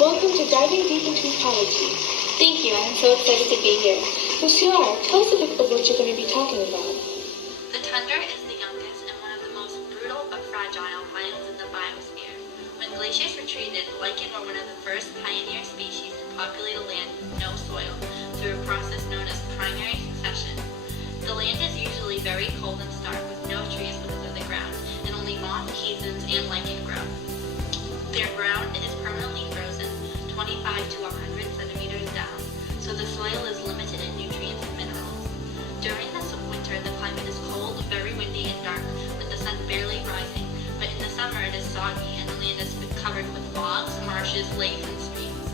Welcome to Diving Deep into Ecology. Thank you, I'm so excited to be here. Yes, you are. Tell us a bit of what you're going to be talking about. The tundra is the youngest and one of the most brutal but fragile biomes in the biosphere. When glaciers retreated, lichen were one of the first pioneer species to populate a land with no soil through a process known as primary succession. The land is usually very cold and stark with no trees within the ground, and only moss, caissons, and lichen grow. Their ground is permanently frozen, 25 to 100 centimeters down, so the soil is limited in nutrients and minerals. During the winter, the climate is cold, very windy, and dark, with the sun barely rising, but in the summer it is soggy, and the land is covered with bogs, marshes, lakes, and streams.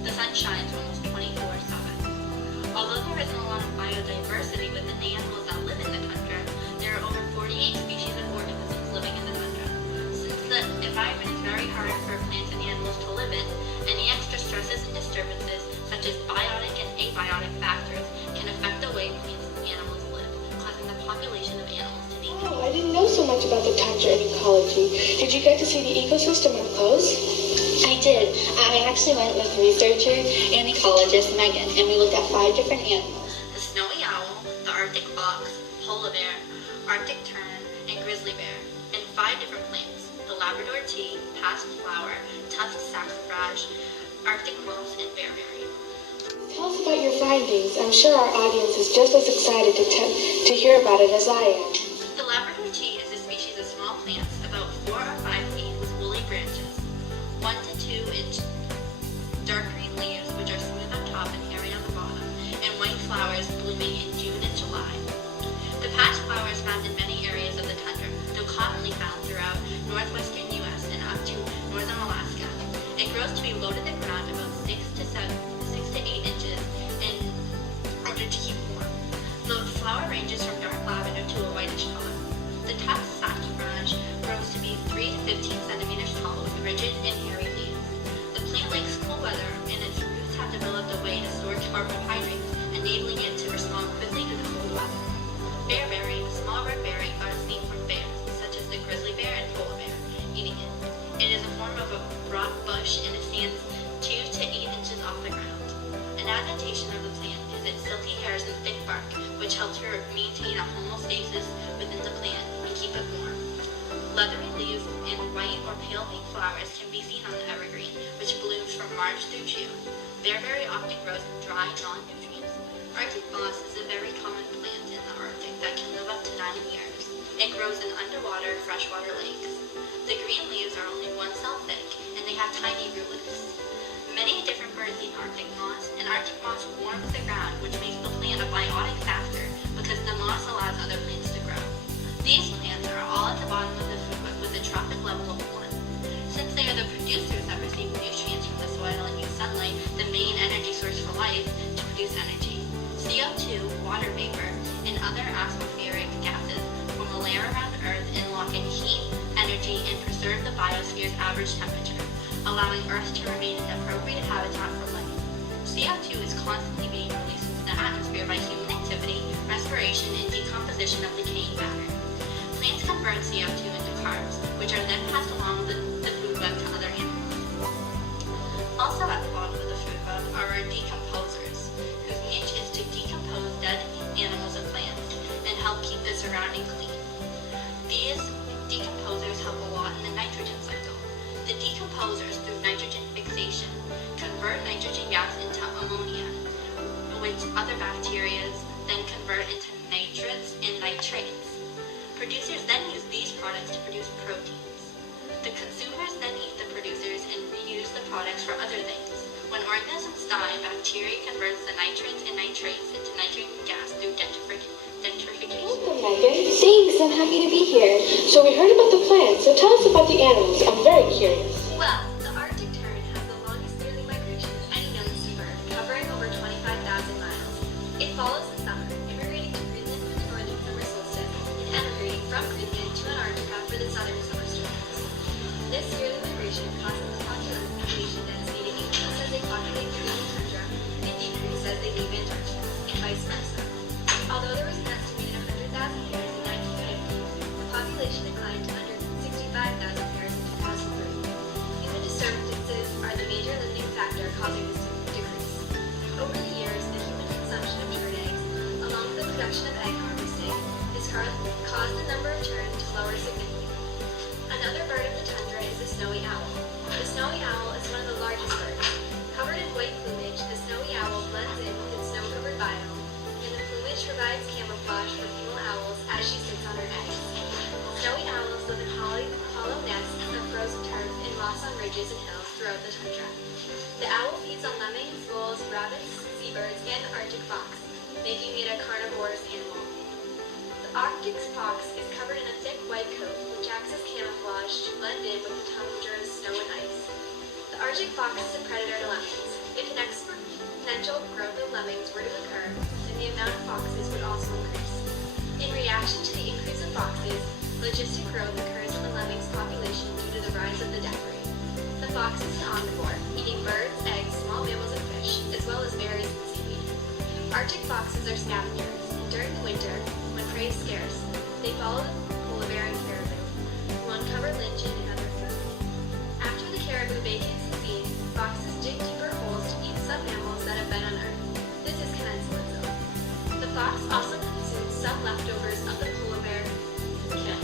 The sun shines almost 24/7. Although there isn't a lot of biodiversity within the animals that live in the tundra, there are over 48 species of organisms living in the tundra. Since the environment is very hard for plants and animals to live in, any extra stresses and disturbances, such as biotic and abiotic factors, can affect the way plants and animals live, causing the population of animals to decrease. Oh, I didn't know so much about the tundra and ecology. Did you get to see the ecosystem up close? I did. I actually went with researcher and ecologist Megan, and we looked at 5 different animals. The snowy owl, the Arctic fox, polar bear, Arctic tern, and grizzly bear, and 5 different plants: the Labrador tea, past flower, tuft saxifrage, Arctic moss, and bearberry. Tell us about your findings. I'm sure our audience is just as excited to hear about it as I am. The Labrador tea is a species of small plants about 4 or 5 feet with woolly branches, 1 to 2 inch dark green leaves which are smooth on top and hairy on the bottom, and white flowers blooming in June and July. The patch flower is found in many areas of the tundra, though commonly found throughout northwestern U.S. and up to northern Alaska. It grows to be low to the ground about 6 to 8 inches in order to keep warm. The flower ranges from dark lavender to a whitish color. The tuft saxifrage grows to be 3 to 15 centimeters tall with rigid and hairy leaves. The plant likes cool weather, and its roots have developed a way to store carbohydrates, enabling it to respond quickly to the cold weather. Bearberry, small red berry, are seen from bears, such as the grizzly bear and polar bear, eating it. It is a form of a broad bush, and it stands 2 to 8 inches off the ground. An adaptation of the plant is its silky hairs and thick bark, which helps her maintain a homeostasis within the plant and keep it warm. Leathery leaves and white or pale pink flowers can be seen on the evergreen, which blooms from March through June. Bearberry often grows in dry, non-nutrients. Arctic moss is a very common plant in the Arctic that can live up to 9 years. It grows in underwater freshwater lakes. The green leaves are only 1 cell thick, and they have tiny rootlets. Many different birds eat Arctic moss, and Arctic moss warms the ground, which makes the plant a biotic factor because the moss allows other plants to grow. These plants are all at the bottom of the food web with a trophic level of 1. Since they are the producers that receive nutrients from the soil and use sunlight, the main energy source for life, to produce energy. CO2, water vapor, and other atmospheric gases form a layer around Earth and lock in heat, energy, and preserve the biosphere's average temperature, allowing Earth to remain an appropriate habitat for life. CO2 is constantly being released into the atmosphere by human activity, respiration, and decomposition of decaying matter. Plants convert CO2 into carbs, which are then passed along the food web to other animals. Also at the bottom of the food web are our decomposers, whose niche is to decompose dead animals and plants and help keep the surrounding clean. These decomposers help a lot in the nitrogen cycle. The decomposers, through nitrogen fixation, convert nitrogen gas into ammonia, which other bacteria then convert into nitrates and nitrates. Producers then use these products to produce proteins. The consumers then eat the producers and reuse the products for other things. When organisms die, bacteria converts the nitrates and nitrates into nitrogen gas through denitrification. Welcome, Megan. Thanks, I'm happy to be here. So we heard about the plants, so tell us about the animals. I'm very curious. Well, the Arctic tern has the longest yearly migration of any young sea bird, covering over 25,000 miles. It follows the summer, immigrating to Greenland for the northern summer solstice, and emigrating from Greenland to Antarctica for the southern summer solstice. This yearly migration causes the population density to increase as they populate the Greenland tundra and decrease as they leave Antarctica, and vice versa. Although there was an estimated 100,000 pairs in 1950, the population declined to under 65,000 pairs in 2003. Human disturbances are the major limiting ridges and hills throughout the tundra. The owl feeds on lemmings, wolves, rabbits, seabirds, and the Arctic fox, making it a carnivorous animal. The Arctic fox is covered in a thick white coat, which acts as camouflage to blend in with the tundra's snow and ice. The Arctic fox is a predator to lemmings. If an exponential growth of lemmings were to occur, then the amount of foxes would also increase. In reaction to the increase of foxes, logistic growth occurs in the lemmings population due to the rise of the death rate. The fox is an omnivore, eating birds, eggs, small mammals, and fish, as well as berries and seaweed. Arctic foxes are scavengers, and during the winter, when prey is scarce, they follow the polar bear and caribou, who uncover lichen and other food. After the caribou vacates the scene, foxes dig deeper holes to eat some mammals that have been unearthed. This is commensalism. The fox also consumes some leftovers of the polar bear kill.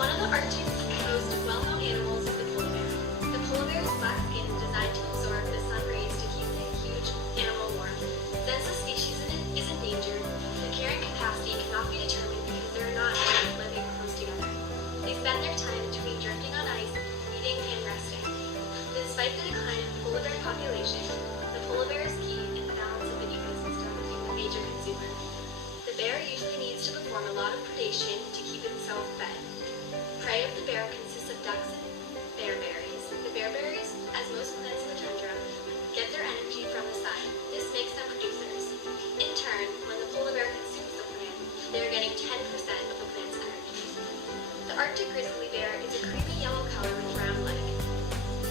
One of the Arctic's most well-known animals is the polar bear. The polar bear's black skin is designed to absorb the sun rays to keep the huge animal warm. Since the species is endangered, the carrying capacity cannot be determined because there are not enough living close together. They spend their time between drifting on ice, eating, and resting. Despite the decline in polar bear population, the polar bear is key in the balance of the ecosystem, being a major consumer. The bear usually needs to perform a lot of predation to keep itself fed. Prey of the bear consists of ducks and bearberries. The bearberries, as most plants in the tundra, get their energy from the sun. This makes them producers. In turn, when the polar bear consumes the plant, they are getting 10% of the plant's energy. The Arctic grizzly bear is a creamy yellow color with round leg.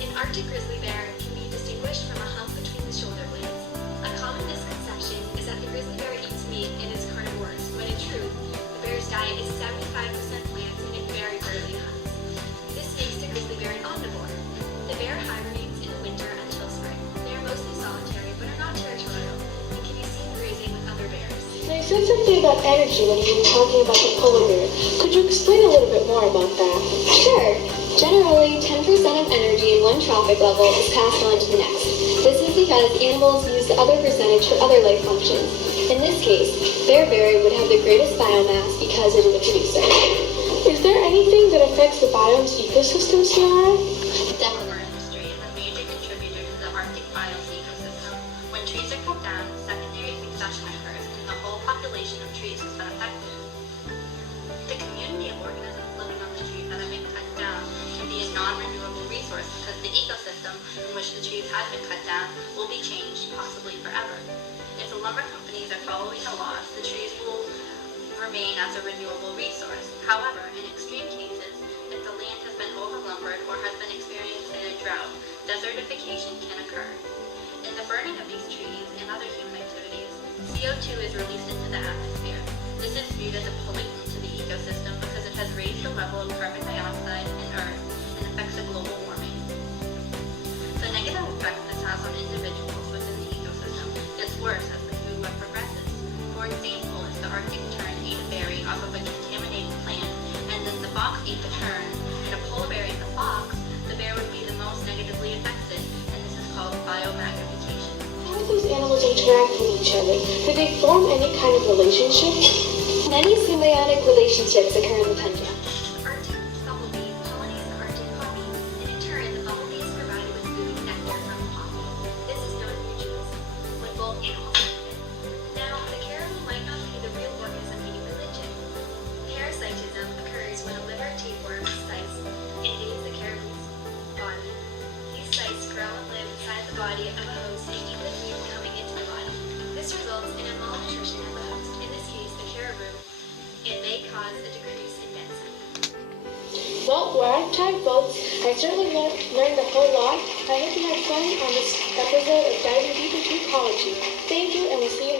An Arctic grizzly bear can be distinguished from a hump between the shoulder blades. A common misconception is that the grizzly bear eats meat and is carnivorous, when in truth, the bear's diet is 75% plants and it very rarely hunts. This makes the grizzly bear an omnivore. The bear hibernates in the winter until spring. They are mostly solitary but are not territorial and can be seen grazing with other bears. Now, you said something about energy when you were talking about the polar bear. Could you explain a little bit more about that? Sure. Generally, 10% of energy in one trophic level is passed on to the next. This is because animals use the other percentage for other life functions. In this case, bearberry would have the greatest biomass because it is a producer. Is there anything that affects the biome's ecosystems, Ciara? The timber industry is a major contributor to the Arctic biome's ecosystem. When trees are cut down, secondary succession occurs, and the whole population of trees has been affected. The community of organisms living on the trees that have been cut down can be a non-renewable resource because the ecosystem in which the trees had been cut down will be changed, possibly forever. If the lumber companies are following the laws, the trees will remain as a renewable resource. However, in extreme cases, if the land has been overlumbered or has been experiencing a drought, desertification can occur. In the burning of these trees and other human activities, CO2 is released into the atmosphere. This is viewed as a pollutant to the ecosystem because it has raised the level of carbon dioxide in Earth and affects the global warming. The negative effect this has on individuals within the ecosystem gets worse as the food web progresses. For example, if the Arctic tern ate a berry off of a contaminated plant, and then the fox ate the tern, and a polar bear ate the fox, the bear would be the most negatively affected, and this is called biomagnification. How do these animals interact with each other? Do they form any kind of relationship? Many symbiotic relationships occur in the tundra. The Arctic bumblebee pollinates the Arctic poppy, and in turn, the bumblebee is provided with food and nectar from the poppy. This is known as mutualism, when both animals benefit. Now, the caribou might not be the real organism eating religion. Parasitism occurs when a liver tapeworm cyst invades the caribou's body. These cysts grow and live inside the body of a host and eat the food coming into the body. This results in a malnutrition of the host, in this case the caribou, and may cause a decrease in density. Well, we're out of time, folks. I certainly learned a whole lot. I hope you had fun on this episode of Diving Deep into Ecology. Thank you, and we'll see you